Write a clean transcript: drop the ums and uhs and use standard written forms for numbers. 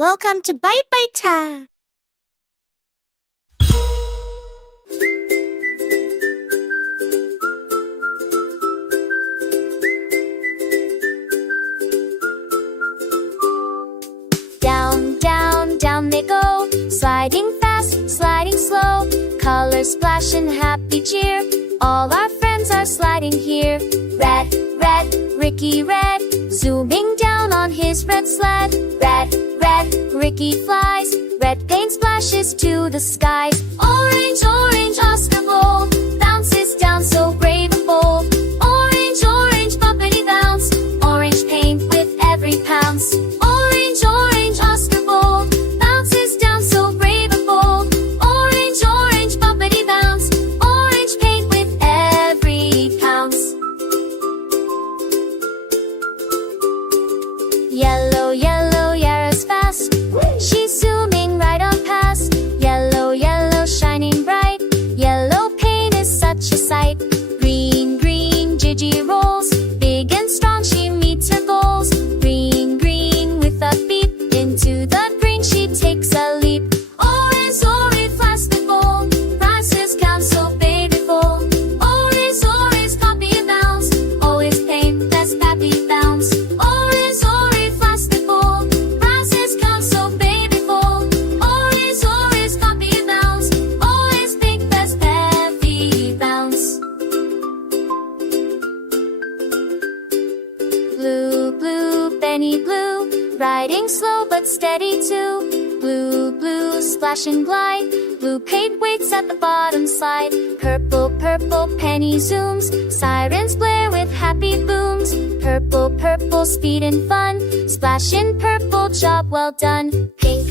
Welcome to Bite Bite Time. Down, down, down they go, sliding fast, sliding slow. Colors splash and happy cheer. All our friends are sliding here. Red, red, Ricky Red, zooming down on his red sled. Red, red, Ricky flies. Red paint splashes to the skies. Orange, orange, Oscar bold, bounces down so brave and bold. Orange, orange, bumpity bounce, orange paint with every pounce. Orange, orange, Oscar bold, bounces down so brave and bold. Orange, orange, bumpity bounce, orange paint with every pounce. Yellow, yellow, Yara's fast. She's zooming right on past. Yellow, yellow, shining bright. Yellow paint is such a sight. Green, green, Gigi rolls. Big and strong, she meets her goals. Green, green, with a beep. Into the green she takes a leap. Orange, orange, plastic bowl. Prices count so baby full. Orange, orange, copy and bounce. Always paint, that's happy bounce. Orange, orange, plastic bowl. Prices count so baby full. Orange, orange, copy and bounce. Always paint, that's happy bounce. Blue, blue, Benny blue, riding slow but steady too. Blue, blue, splash and glide. Blue paint waits at the bottom slide. Purple, purple, Penny zooms. Sirens blare with happy booms. Purple, purple, speed and fun. Splash in purple, job well done. Pink,